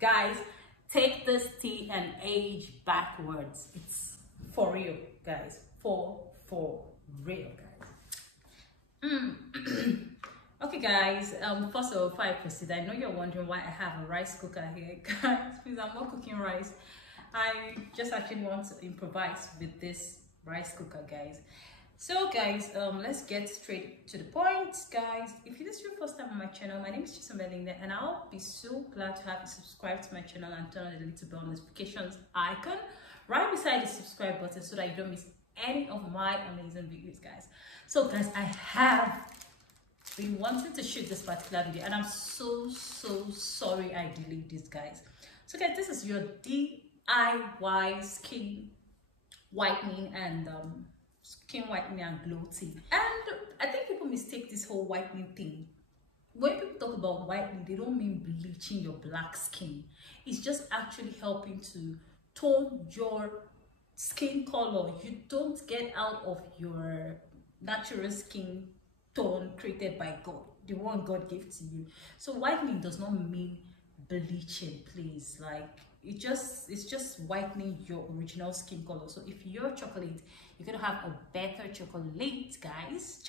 Guys, take this tea and age backwards. It's for real, guys. For real, guys. Okay, guys. First of all, before I proceed, I know you're wondering why I have a rice cooker here, guys. Please, I'm not cooking rice. I just actually want to improvise with this rice cooker, guys. So guys, let's get straight to the point, guys. If this is your first time on my channel, my name is Whitening, and I'll be so glad to have you subscribe to my channel and turn on the little bell notifications icon right beside the subscribe button so that you don't miss any of my amazing videos, guys. So guys, I have been wanting to shoot this particular video, and I'm so sorry I delayed this, guys. So guys, this is your DIY skin whitening and skin whitening and glow tea. And I think people mistake this whole whitening thing. When people talk about whitening, they don't mean bleaching your black skin. It's just actually helping to tone your skin color. You don't get out of your natural skin tone created by God, the one God gave to you. So whitening does not mean bleaching, please. Like, it's just whitening your original skin color. So if you're chocolate, you're gonna have a better chocolate, guys.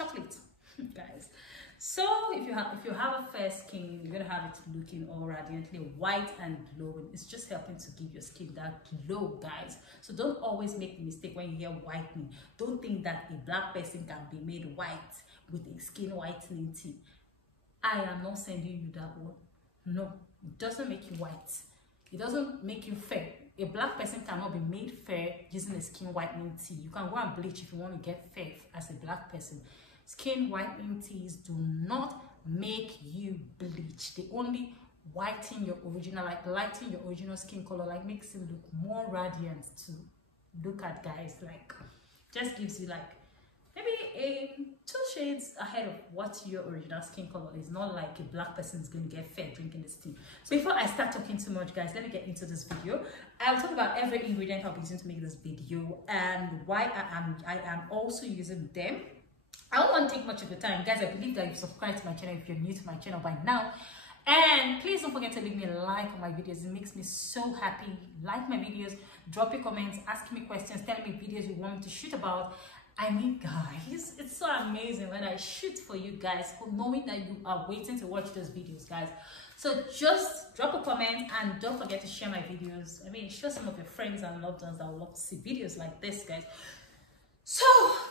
Guys. So if you have a fair skin, you're gonna have it looking all radiantly white and glowing. It's just helping to give your skin that glow, guys. So don't always make the mistake when you hear whitening. Don't think that a black person can be made white with a skin whitening tea. I am not sending you that one. No, it doesn't make you white. It doesn't make you fair. A black person cannot be made fair using a skin whitening tea. You can go and bleach if you want to get fair as a black person. Skin whitening teas do not make you bleach. They only whiten your original, like lighten your original skin color, like makes it look more radiant to look at, guys. Like, just gives you like maybe 2 shades ahead of what your original skin color is. Not like a black person is going to get fair drinking this tea. So before I start talking too much, guys, let me get into this video. I'll talk about every ingredient I'll be using to make this video and why I am also using them. I don't want to take much of your time, guys. I believe that you've subscribed to my channel if you're new to my channel by now. And please don't forget to leave me a like on my videos. It makes me so happy. Like my videos, drop your comments, ask me questions, tell me videos you want me to shoot about. I mean, guys, it's so amazing when I shoot for you guys, knowing that you are waiting to watch those videos, guys. So just drop a comment and don't forget to share my videos. I mean, show some of your friends and loved ones that would love to see videos like this, guys. So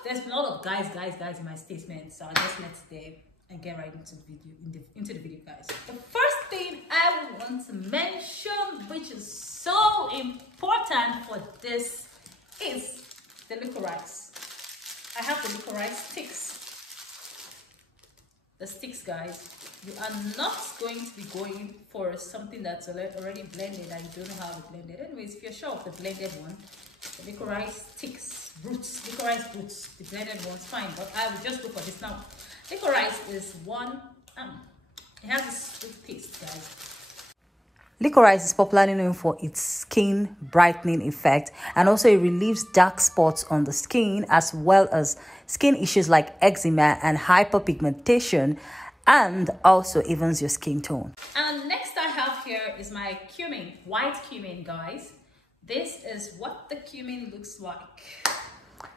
there's a lot of guys in my statement, so I'll just let it there and get right into the video, guys. The first thing I want to mention, which is so important for this, is the licorice. I have the licorice sticks. The sticks, guys. You are not going to be going for something that's already blended and you don't know how to blend it. Anyways, if you're sure of the blended one, the licorice sticks, licorice roots, the blended one's fine, but I will just go for this now. Licorice is one, it has a sweet taste, guys. Licorice is popularly known for its skin brightening effect, and also it relieves dark spots on the skin as well as skin issues like eczema and hyperpigmentation, and also evens your skin tone. And next I have here is my cumin, white cumin, guys. This is what the cumin looks like.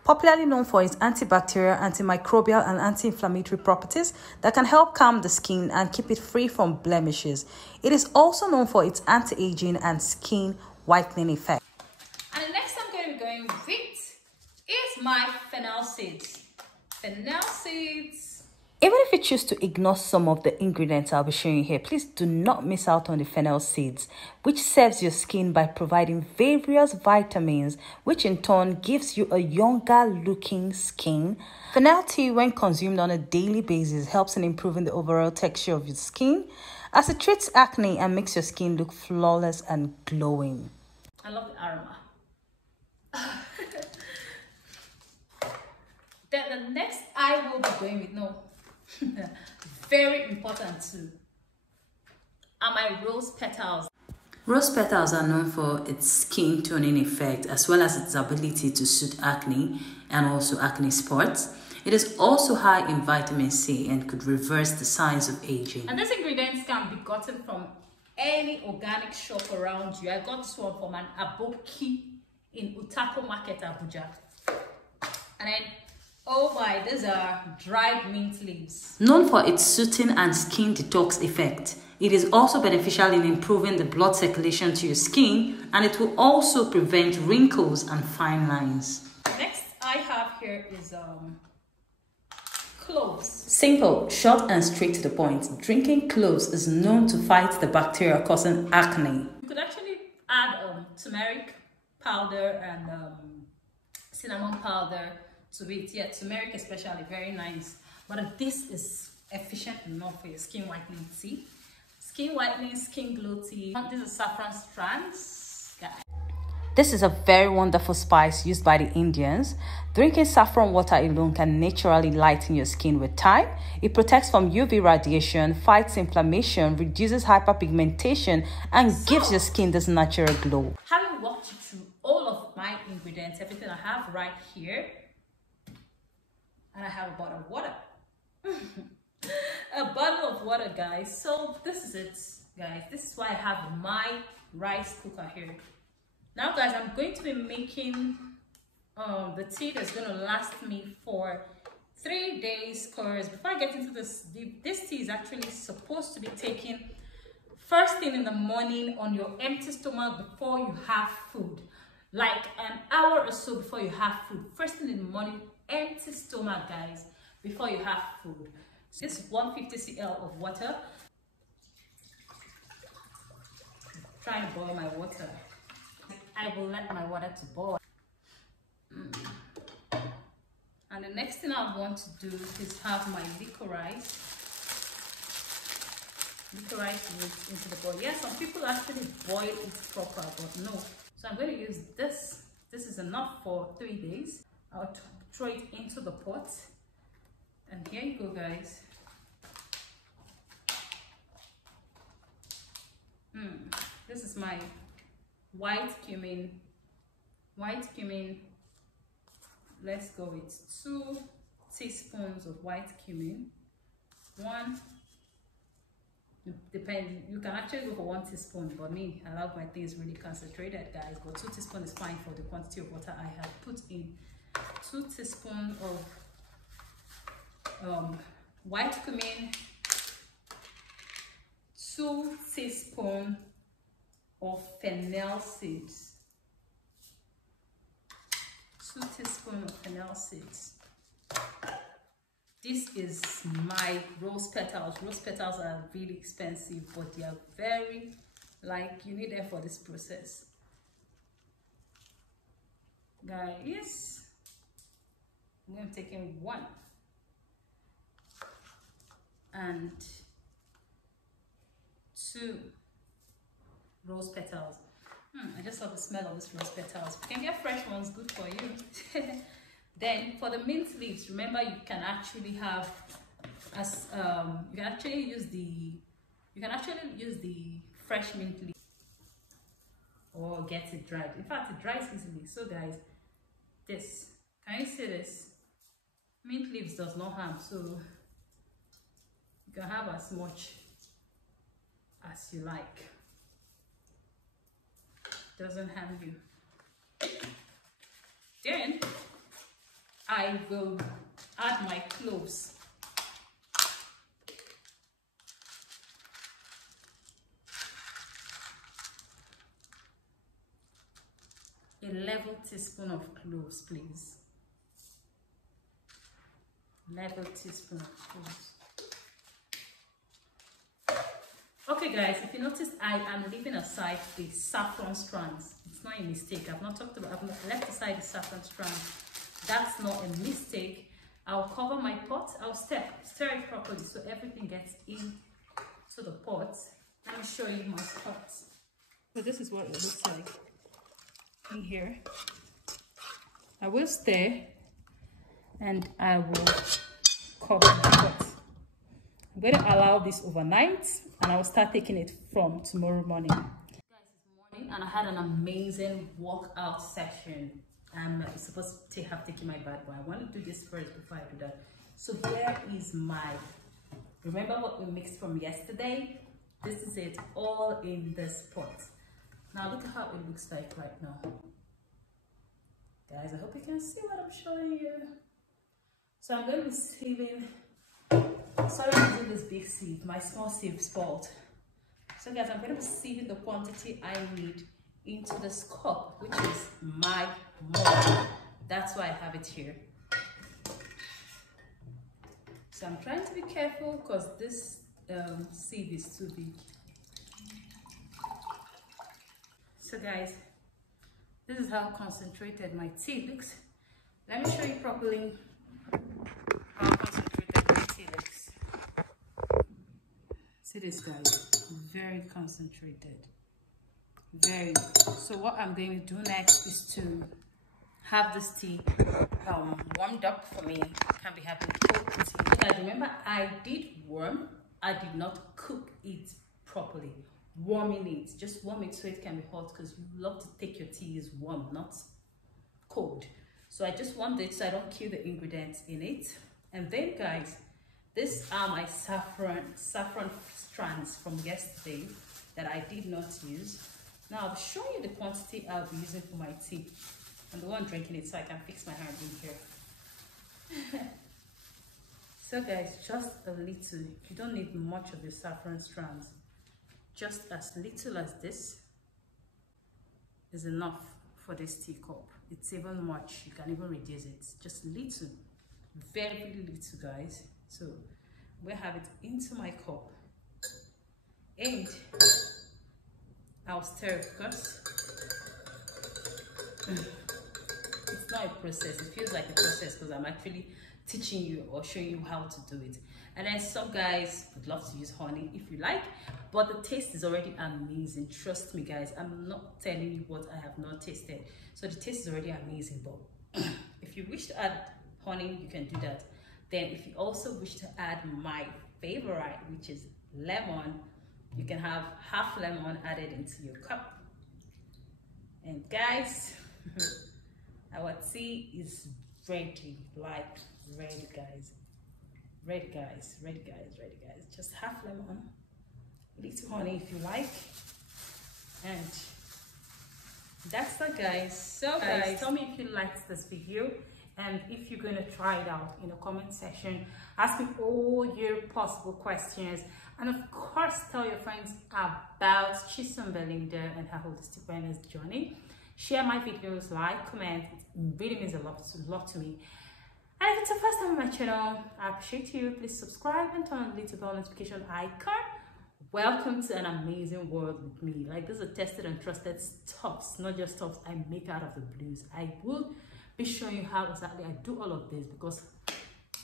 Popularly known for its antibacterial, antimicrobial, and anti-inflammatory properties that can help calm the skin and keep it free from blemishes. It is also known for its anti-aging and skin whitening effect. And the next I'm going to be going with is my fennel seeds. Fennel seeds. Even if you choose to ignore some of the ingredients I'll be showing you here, please do not miss out on the fennel seeds, which serves your skin by providing various vitamins, which in turn gives you a younger looking skin. Fennel tea, when consumed on a daily basis, helps in improving the overall texture of your skin, as it treats acne and makes your skin look flawless and glowing. I love the aroma. Then the next I will be going with, very important too, are my rose petals. Rose petals are known for its skin toning effect as well as its ability to soothe acne and also acne spots. It is also high in vitamin C and could reverse the signs of aging. And these ingredients can be gotten from any organic shop around you. I got this one from an aboki in Utako Market, Abuja. And then, oh my, these are dried mint leaves. Known for its soothing and skin detox effect, it is also beneficial in improving the blood circulation to your skin, and it will also prevent wrinkles and fine lines. Next I have here is cloves. Simple, short and straight to the point. Drinking cloves is known to fight the bacteria causing acne. You could actually add turmeric powder and cinnamon powder to it. Yeah, turmeric especially, very nice. But this is efficient enough for your skin whitening tea. Skin whitening, skin glow tea. This is saffron strands, guys. This is a very wonderful spice used by the Indians. Drinking saffron water alone can naturally lighten your skin with time. It protects from UV radiation, fights inflammation, reduces hyperpigmentation, and gives your skin this natural glow. Having walked you through all of my ingredients, everything I have right here, and I have a bottle of water. A bottle of water, guys. So this is it, guys. This is why I have my rice cooker here. Now, guys, I'm going to be making the tea that's going to last me for 3 days. Because before I get into this, this tea is actually supposed to be taken first thing in the morning on your empty stomach before you have food. Like an hour or so before you have food. First thing in the morning, empty stomach, guys, before you have food. So this is 150 cl of water. I'm trying to boil my water. I will let my water to boil. And the next thing I want to do is have my licorice into the bowl. Yeah, some people actually boil it proper, but no. So I'm going to use this. This is enough for 3 days. I'll throw it into the pot. And here you go, guys. This is my white cumin. Let's go with 2 teaspoons of white cumin. Depending, you can actually go for 1 teaspoon, but me, I love my things really concentrated, guys. But 2 teaspoons is fine for the quantity of water I have put in. 2 teaspoons of white cumin, 2 teaspoons of fennel seeds. 2 teaspoons of fennel seeds. This is my rose petals. Rose petals are really expensive, but they are very, like, you need them for this process. Guys, I'm going to take in 1 and 2 rose petals. I just love the smell of these rose petals. You can get fresh ones, good for you. Then for the mint leaves, remember you can actually have as you can actually use the fresh mint leaf or get it dried. In fact, it dries easily. So guys, this, can you see this? Mint leaves does not harm, so you can have as much as you like. Doesn't harm you. Then I will add my cloves. A level teaspoon of cloves, please. Level teaspoon of cloves. Okay, guys, if you notice, I am leaving aside the saffron strands. It's not a mistake. I've not left aside the saffron strands. That's not a mistake. I'll cover my pot. I'll stir it properly so everything gets into the pot. Let me show you my pot. So this is what it looks like in here. I will stir and I will cover my pot. I'm going to allow this overnight and I will start taking it from tomorrow morning. Guys, it's morning and I had an amazing workout session. I'm supposed to have taken my bath, but I want to do this first before I do that. So here is my, remember what we mixed from yesterday? This is it, all in this pot. Now look at how it looks like right now. Guys, I hope you can see what I'm showing you. So I'm going to be sieving. Sorry I'm using this big sieve, my small sieve spoiled. So guys, I'm going to be sieving the quantity I need into this cup, which is my mug. That's why I have it here. So I'm trying to be careful because this sieve is too big. So guys, this is how concentrated my tea looks. Let me show you properly how concentrated my tea looks. See this, guys, very concentrated, very. So what I'm going to do next is to have this tea warmed up for me. I can't be having cold tea. Guys, remember I did not cook it properly. Warming it, just warm it so it can be hot, because you love to take your tea is warm, not cold. So I just warmed it so I don't kill the ingredients in it. And then guys, these are my saffron strands from yesterday that I did not use. Now I'll show you the quantity I'll be using for my tea. I'm the one drinking it, so I can fix my hand in here. So guys, just a little. You don't need much of your saffron strands. Just as little as this is enough for this teacup. It's even much. You can even reduce it. Just little, very little, guys. So we'll have it into my cup, and I'll stir it because it's not a process. It feels like a process because I'm actually teaching you or showing you how to do it. And then some guys would love to use honey if you like, but the taste is already amazing. Trust me guys, I'm not telling you what I have not tasted. So the taste is already amazing, but if you wish to add honey, you can do that. Then if you also wish to add my favorite, which is lemon, you can have half lemon added into your cup. And guys, our tea is ready, like ready guys. Ready guys, ready guys, ready guys. Just half lemon, little honey if you like. And that's that guys. So guys, tell me if you liked this video, and if you're going to try it out in the comment section. Ask me all your possible questions, and of course tell your friends about Chisom Belinda and her holistic wellness journey. Share my videos, like, comment. It really means a lot to me. And if it's the first time on my channel, I appreciate you. Please subscribe and turn on the little bell notification icon. Welcome to an amazing world with me. Like, these are tested and trusted stuffs, not just stuffs I make out of the blues. I will be showing you how exactly I do all of this, because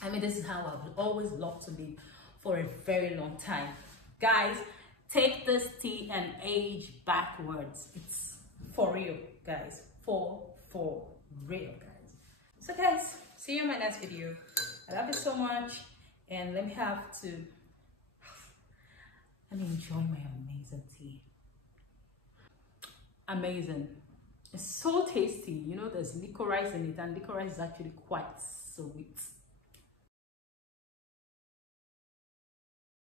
I mean, this is how I've always loved to live for a very long time. Guys, take this tea and age backwards. It's for real, guys. For real, guys. So guys, see you in my next video. I love you so much, and let me enjoy my amazing tea. Amazing. It's so tasty. You know, there's licorice in it, and licorice is actually quite sweet.